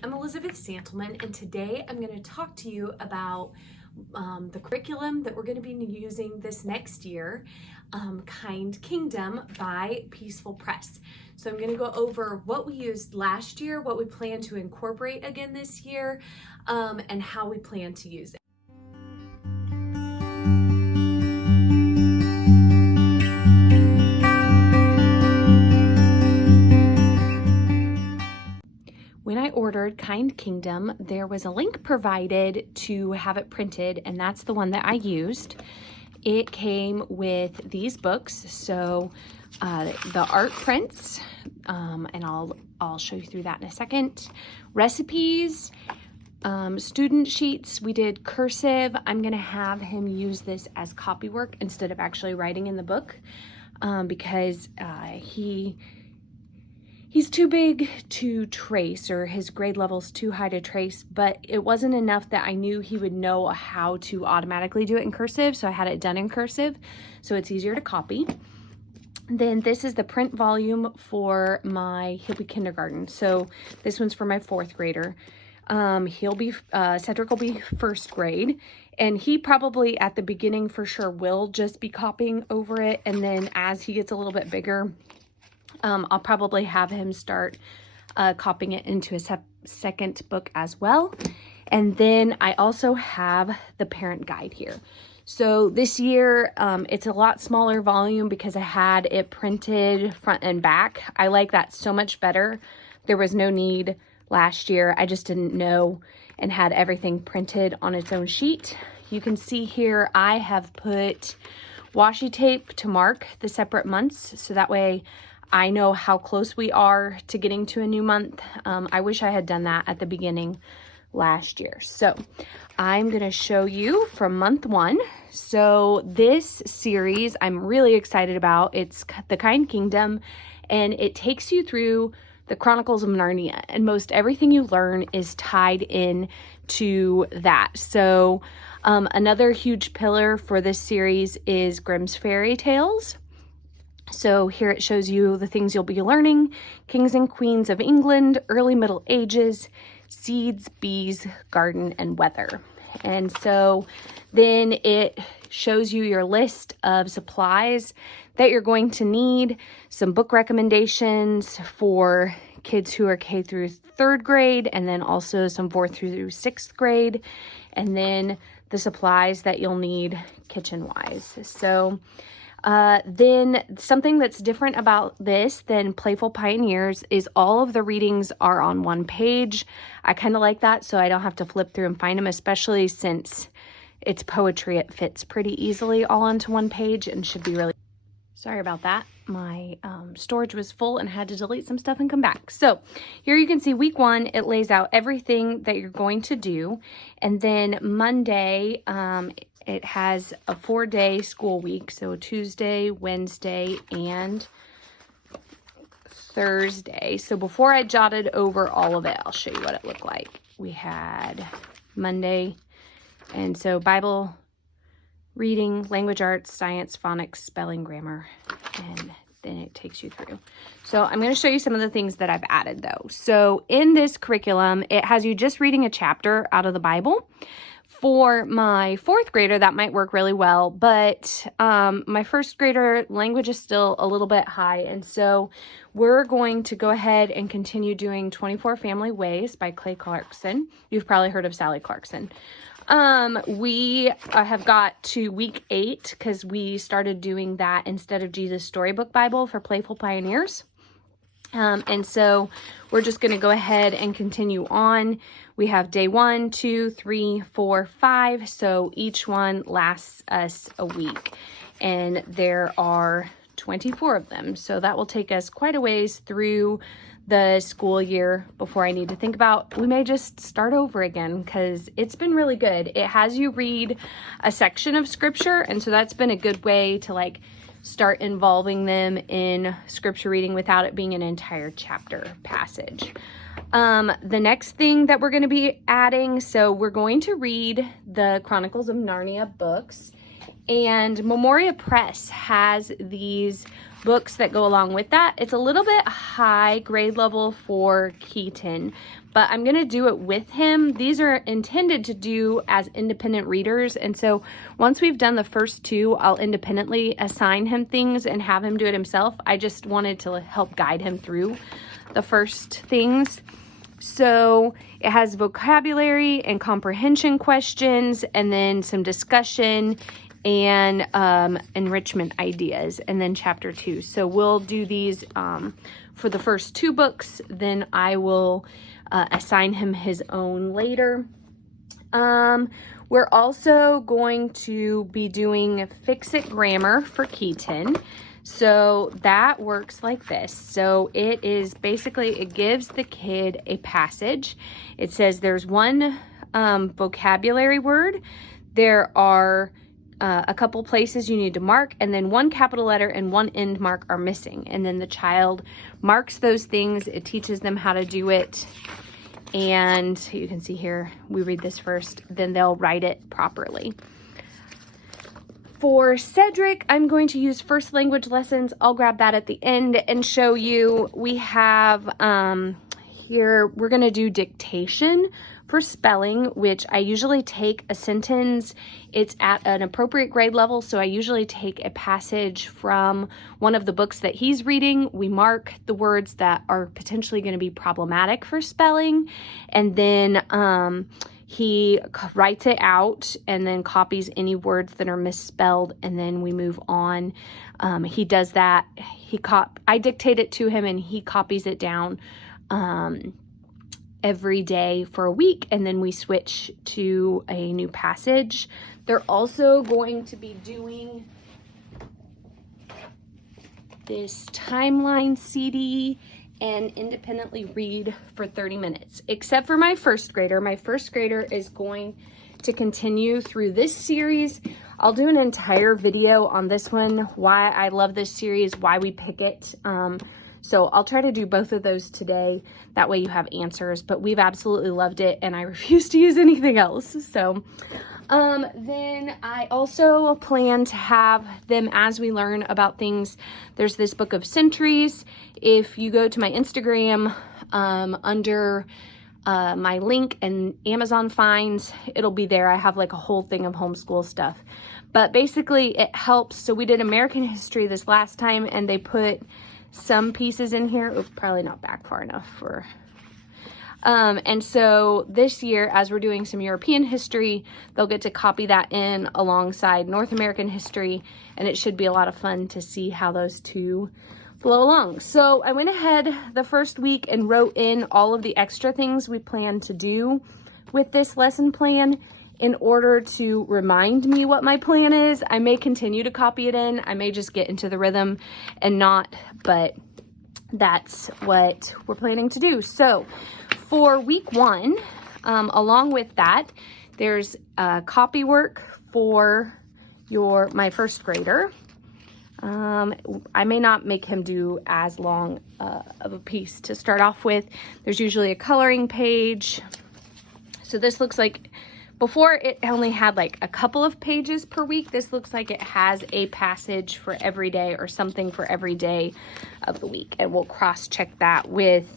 I'm Elizabeth Santelman, and today I'm going to talk to you about the curriculum that we're going to be using this next year, Kind Kingdom by Peaceful Press. So I'm going to go over what we used last year, what we plan to incorporate again this year, and how we plan to use it. When I ordered Kind Kingdom, there was a link provided to have it printed, and that's the one that I used. It came with these books, so the art prints, and I'll show you through that in a second. Recipes, student sheets. We did cursive. I'm gonna have him use this as copywork instead of actually writing in the book, because he's too big to trace, or his grade level's too high to trace, but it wasn't enough that I knew he would know how to automatically do it in cursive, so I had it done in cursive, so it's easier to copy. Then this is the print volume for he'll be kindergarten, so this one's for my 4th grader. Cedric will be 1st grade, and he probably at the beginning for sure will just be copying over it, and then as he gets a little bit bigger, I'll probably have him start copying it into a second book as well. And then I also have the parent guide here. So this year, it's a lot smaller volume because I had it printed front and back. I like that so much better. There was no need last year. I just didn't know and had everything printed on its own sheet. You can see here I have put washi tape to mark the separate months, so that way I know how close we are to getting to a new month. I wish I had done that at the beginning last year. So I'm going to show you from month 1. So this series I'm really excited about. It's the Kind Kingdom, and it takes you through the Chronicles of Narnia, and most everything you learn is tied in to that. So another huge pillar for this series is Grimm's Fairy Tales. So here it shows you the things you'll be learning: kings and queens of England, early Middle Ages, seeds, bees, garden, and weather. And so then it shows you your list of supplies that you're going to need, some book recommendations for kids who are K through 3rd grade, and then also some 4th through 6th grade, and then the supplies that you'll need kitchen-wise. So then something that's different about this than Playful Pioneers is all of the readings are on one page. I kind of like that, so I don't have to flip through and find them, especially since it's poetry. It fits pretty easily all onto one page and should be really... Sorry about that. My storage was full and had to delete some stuff and come back. So here you can see week 1, it lays out everything that you're going to do. And then Monday, it has a 4-day school week. So Tuesday, Wednesday, and Thursday. So before I jotted over all of it, I'll show you what it looked like. We had Monday, and so Bible, reading, language arts, science, phonics, spelling, grammar, and then it takes you through. So I'm going to show you some of the things that I've added though. So in this curriculum, it has you just reading a chapter out of the Bible. For my 4th grader, that might work really well, but my 1st grader language is still a little bit high, and so we're going to go ahead and continue doing 24 Family Ways by Clay Clarkson. You've probably heard of Sally Clarkson. We have got to week 8 because we started doing that instead of Jesus Storybook Bible for Playful Pioneers. And so we're just going to go ahead and continue on. We have day 1, 2, 3, 4, 5. So each one lasts us a week, and there are 24 of them. So that will take us quite a ways through the school year before I need to think about, we may just start over again, because it's been really good. It has you read a section of scripture, and so that's been a good way to like start involving them in scripture reading without it being an entire chapter passage. The next thing that we're going to be adding, so we're going to read the Chronicles of Narnia books, And Memoria Press has these books that go along with that. It's a little bit high grade level for Keaton, but I'm gonna do it with him. These are intended to do as independent readers, and so once we've done the first two, I'll independently assign him things and have him do it himself. I just wanted to help guide him through the first things. So it has vocabulary and comprehension questions, and then some discussion and enrichment ideas, and then chapter 2. So we'll do these for the first 2 books, then I will assign him his own later. We're also going to be doing Fix-It Grammar for Keaton. So that works like this. So it is basically, it gives the kid a passage. It says there's one vocabulary word. There are a couple places you need to mark, and then one capital letter and one end mark are missing. And then the child marks those things. It teaches them how to do it. And you can see here, we read this first, then they'll write it properly. For Cedric, I'm going to use first language lessons. I'll grab that at the end and show you. We have here, we're going to do dictation for spelling, which I usually take a sentence. It's at an appropriate grade level, so I usually take a passage from one of the books that he's reading. We mark the words that are potentially going to be problematic for spelling, and then he writes it out and then copies any words that are misspelled, and then we move on. He does that. I dictate it to him, and he copies it down every day for a week, and then we switch to a new passage. They're also going to be doing this timeline CD and independently read for 30 minutes, except for my first grader. My first grader is going to continue through this series. I'll do an entire video on this one, why I love this series, why we pick it. So I'll try to do both of those today. That way you have answers, but we've absolutely loved it, and I refuse to use anything else. So then I also plan to have them, as we learn about things, there's this book of centuries. If you go to my Instagram, under my link and Amazon finds, it'll be there. I have like a whole thing of homeschool stuff, but basically it helps. So we did American history this last time, and they put some pieces in here. Oops, probably not back far enough for and so this year, as we're doing some European history, they'll get to copy that in alongside North American history, and it should be a lot of fun to see how those two flow along. So I went ahead the first week and wrote in all of the extra things we plan to do with this lesson plan in order to remind me what my plan is. I may continue to copy it in. I may just get into the rhythm and not, but that's what we're planning to do. So for week 1, along with that, there's copy work for my first grader. I may not make him do as long of a piece to start off with. There's usually a coloring page. So this looks like, before it only had like a couple of pages per week. This looks like it has a passage for every day or something for every day of the week. And we'll cross-check that with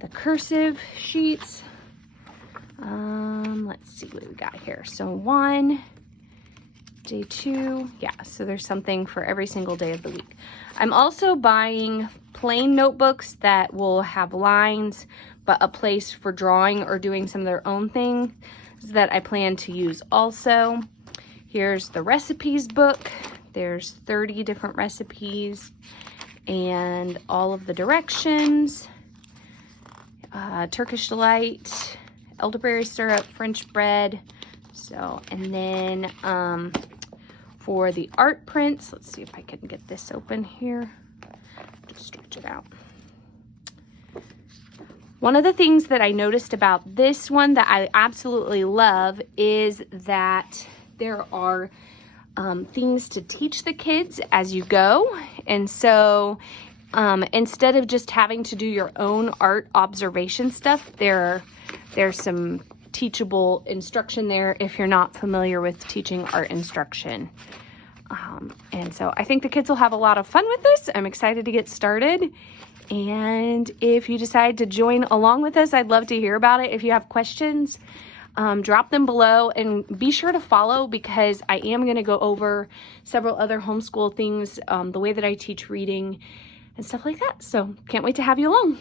the cursive sheets. Let's see what we got here. So 1, day 2, yeah, so there's something for every single day of the week. I'm also buying plain notebooks that will have lines, but a place for drawing or doing some of their own thing that I plan to use also. Here's the recipes book. There's 30 different recipes and all of the directions. Turkish Delight, elderberry syrup, French bread. So, and then for the art prints, let's see if I can get this open here. Just stretch it out. One of the things that I noticed about this one that I absolutely love is that there are things to teach the kids as you go. And so instead of just having to do your own art observation stuff, there's some teachable instruction there if you're not familiar with teaching art instruction. And so I think the kids will have a lot of fun with this. I'm excited to get started. And if you decide to join along with us, I'd love to hear about it. If you have questions, drop them below, and be sure to follow, because I am going to go over several other homeschool things, the way that I teach reading and stuff like that. So can't wait to have you along.